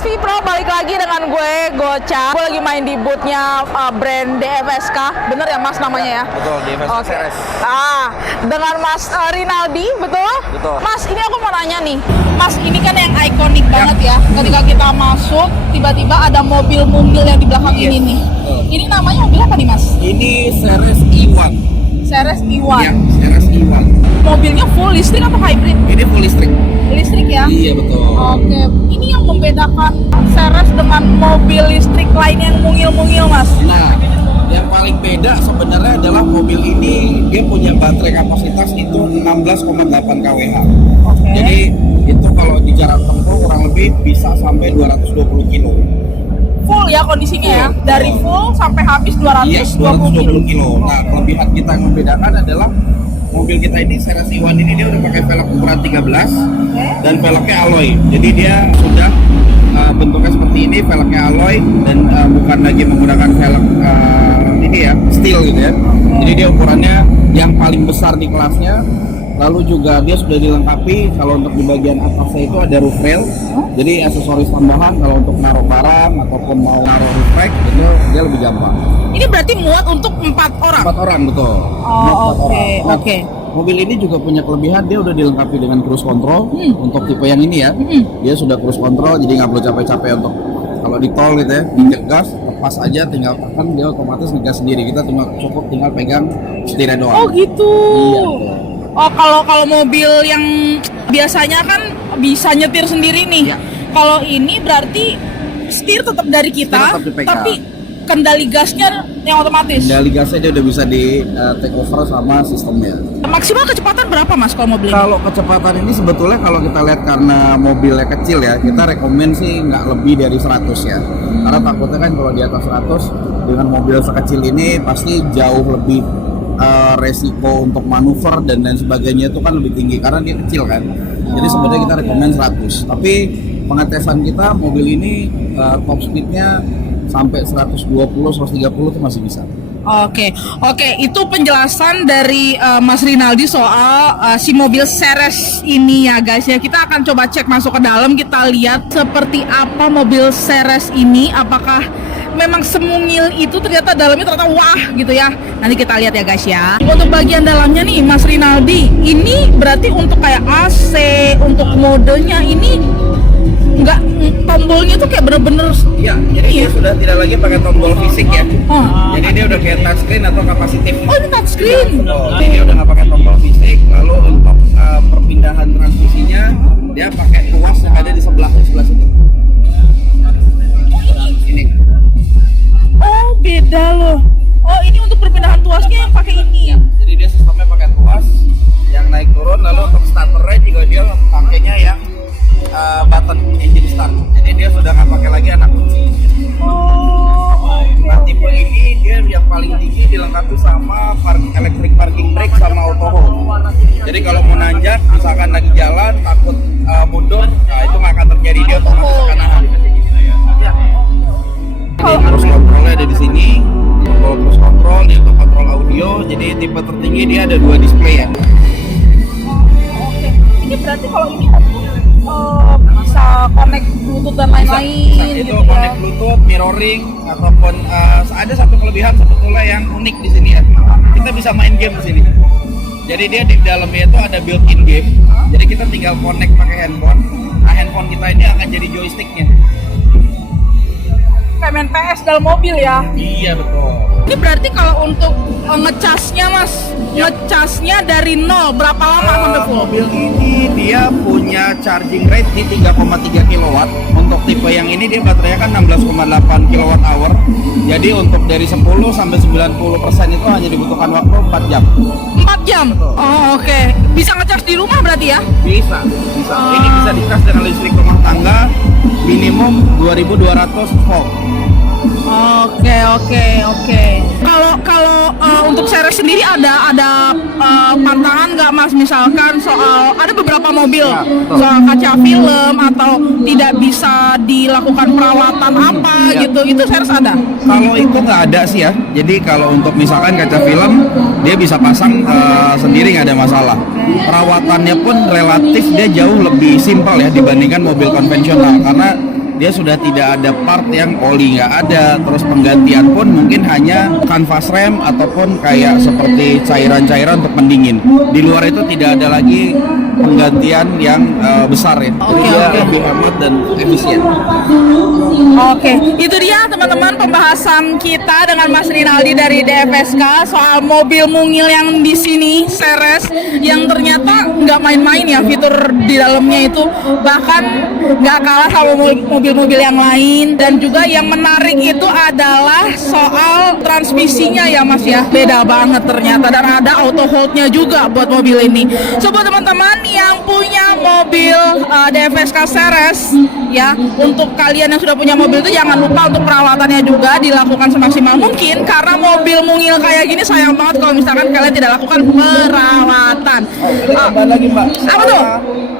Sobat Vipro, balik lagi dengan gue, Gocha. Gue lagi main di boothnya brand DFSK. Bener ya Mas namanya ya? Betul, DFSK Oke. Ceres. Dengan Mas Rinaldi, betul? Betul. Mas, ini aku mau nanya nih. Mas, ini kan yang ikonik banget ya. Ketika kita masuk, tiba-tiba ada mobil mungil yang di belakang ini nih. Betul. Ini namanya mobil apa nih Mas? Ini Ceres E1. Ceres E1. Ya, Ceres E1. Mobilnya full listrik atau hybrid? Ini full listrik. Listrik ya? Iya, betul. Oke, ini yang membedakan Ceres dengan mobil listrik lain yang mungil-mungil, Mas. Nah, yang paling beda sebenarnya adalah mobil ini dia punya baterai kapasitas itu 16,8 kWh. Oke. Jadi itu kalau di jarak tempuh kurang lebih bisa sampai 220 kilo. Full ya kondisinya ya? Full. Dari full sampai habis 220 Iya, 220 kilo. Nah, kelebihan kita yang membedakan adalah mobil kita ini Ceres E1 ini dia udah pakai velg ukuran 13 dan velgnya alloy. Jadi dia sudah bentuknya seperti ini, velgnya alloy dan bukan lagi menggunakan velg ini ya, steel gitu ya. Jadi dia ukurannya yang paling besar di kelasnya. Lalu juga dia sudah dilengkapi kalau untuk di bagian atasnya itu ada roof rail. Jadi aksesoris tambahan kalau untuk naruh barang ataupun mau naruh roof rack itu dia lebih gampang. Ini berarti muat untuk 4 orang? 4 orang betul. Oh, Muat 4 oke, orang. Nah, oke. Mobil ini juga punya kelebihan dia udah dilengkapi dengan cruise control untuk tipe yang ini ya. Dia sudah cruise control jadi nggak perlu capek-capek untuk kalau di tol gitu ya, injek gas, lepas aja tinggal tekan dia otomatis ngegas sendiri. Kita cukup tinggal pegang setirnya doang. Oh gitu. Iya. Betul. Oh, kalau mobil yang biasanya kan bisa nyetir sendiri nih. Iya. Kalau ini berarti setir tetap dari kita, Setir tetap dipegang. tapi kendali gasnya yang otomatis. Kendali gasnya dia udah bisa di take over sama sistemnya. Maksimal kecepatan berapa Mas kalau mobil ini? Kalau kecepatan ini sebetulnya kalau kita lihat karena mobilnya kecil ya, kita rekomen sih nggak lebih dari 100 ya. Karena takutnya kan kalau di atas 100 dengan mobil sekecil ini pasti jauh lebih resiko untuk manuver dan lain sebagainya itu kan lebih tinggi karena dia kecil kan. Jadi sebenarnya kita rekomen 100. Tapi pengetesan kita mobil ini top speednya sampai 120-130 itu masih bisa. Oke, itu penjelasan dari Mas Rinaldi soal si mobil Ceres ini ya guys ya. Kita akan coba cek masuk ke dalam, kita lihat seperti apa mobil Ceres ini. Apakah memang semungil itu, ternyata dalamnya ternyata wah gitu ya. Nanti kita lihat ya guys ya. Untuk bagian dalamnya nih Mas Rinaldi, ini berarti untuk kayak AC, untuk modenya ini enggak, tombolnya tuh kayak bener-bener. Iya, jadi dia sudah tidak lagi pakai tombol fisik ya. Oh. Jadi dia udah kayak touchscreen atau kapasitif. Oh, ini touchscreen. Jadi dia udah nggak pakai tombol fisik. Lalu untuk perpindahan transmisinya dia pakai tuas yang ada di sebelah situ. Ini. Oh, beda loh. Oh, ini untuk perpindahan tuasnya yang pakai ini. Jadi dia sistemnya pakai tuas yang naik turun. Lalu untuk starternya juga dia pakainya yang button engine start. Jadi dia sudah nggak pakai lagi anak kunci. Oh, Nah tipe ini dia yang paling tinggi dilengkapi sama electric parking brake sama auto hold. Jadi kalau mau nanjak, misalkan lagi jalan takut mundur, nah itu nggak akan terjadi, dia otomatis akan nahan. Jadi cruise controlnya ada di sini. Kalau cruise control dia untuk kontrol audio. Jadi tipe tertinggi dia ada 2 display ya. oke. Ini berarti kalau ini bisa connect Bluetooth dan lain-lain Bisa. Itu gitu connect ya. Bluetooth, mirroring, ataupun ada satu kelebihan sebetulnya yang unik di sini ya. Kita bisa main game di sini. Jadi dia di dalamnya itu ada built-in game. Jadi kita tinggal connect pakai handphone. Nah handphone kita ini akan jadi joysticknya. Kayak main PS dalam mobil ya. Iya betul. Ini berarti kalau untuk ngecasnya Mas, ngecasnya dari nol berapa lama sampai full? Mobil ini dia punya charging rate di 3,3 kW. Untuk tipe yang ini dia baterainya kan 16,8 kWh. Jadi untuk dari 10 sampai 90% itu hanya dibutuhkan waktu 4 jam. 4 jam? Oh, oke. Bisa ngecas di rumah berarti ya? Bisa. Ini bisa dicas dengan listrik rumah tangga minimum 2200 volt. Oke. Kalau untuk Ceres sendiri ada pantangan nggak Mas, misalkan soal ada beberapa mobil Ya, betul. soal kaca film atau tidak bisa dilakukan perawatan apa Ya. gitu, itu Ceres ada? Kalau itu nggak ada sih ya. Jadi kalau untuk misalkan kaca film dia bisa pasang sendiri, nggak ada masalah. Perawatannya pun relatif dia jauh lebih simpel ya dibandingkan mobil konvensional karena dia sudah tidak ada part yang oli nggak ada, terus penggantian pun mungkin hanya kanvas rem ataupun kayak seperti cairan-cairan untuk pendingin. Di luar itu tidak ada lagi penggantian yang besar ya. Jadi dia lebih hemat dan efisien. Oke, itu dia teman-teman pembahasan kita dengan Mas Rinaldi dari DFSK soal mobil mungil yang di sini, Ceres, yang ternyata nggak main-main ya fitur di dalamnya itu, bahkan nggak kalah sama mobil-mobil yang lain. Dan juga yang menarik itu adalah soal transmisinya ya Mas ya, beda banget ternyata, dan ada auto hold-nya juga buat mobil ini. So buat teman-teman yang punya mobil DFSK Ceres ya, untuk kalian yang sudah punya mobil itu jangan lupa untuk perawatannya juga dilakukan semaksimal mungkin, karena mobil mungil kayak gini sayang banget kalau misalkan kalian tidak lakukan perawatan. Tambah lagi Mbak, apa tuh?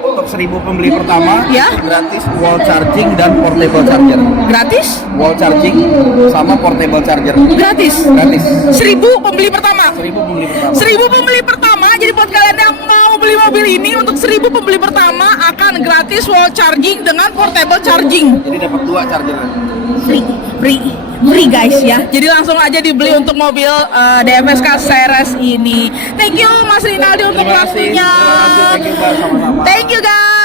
Untuk 1000 pembeli pertama Ya, gratis wall charging dan portable charger. gratis? Wall charging sama portable charger. Gratis? Gratis. 1000 pembeli pertama? 1000 pembeli pertama. 1000 pembeli pertama. Jadi buat kalian yang mau beli mobil ini, untuk 1000 pembeli pertama akan gratis wall charging dengan portable charging. Jadi dapat 2 charger. Free guys ya. Jadi langsung aja dibeli untuk mobil DFSK Ceres ini. Thank you Mas Rinaldi untuk Terima kasih. waktunya. Thank you Mbak, sama-sama. Thank you guys.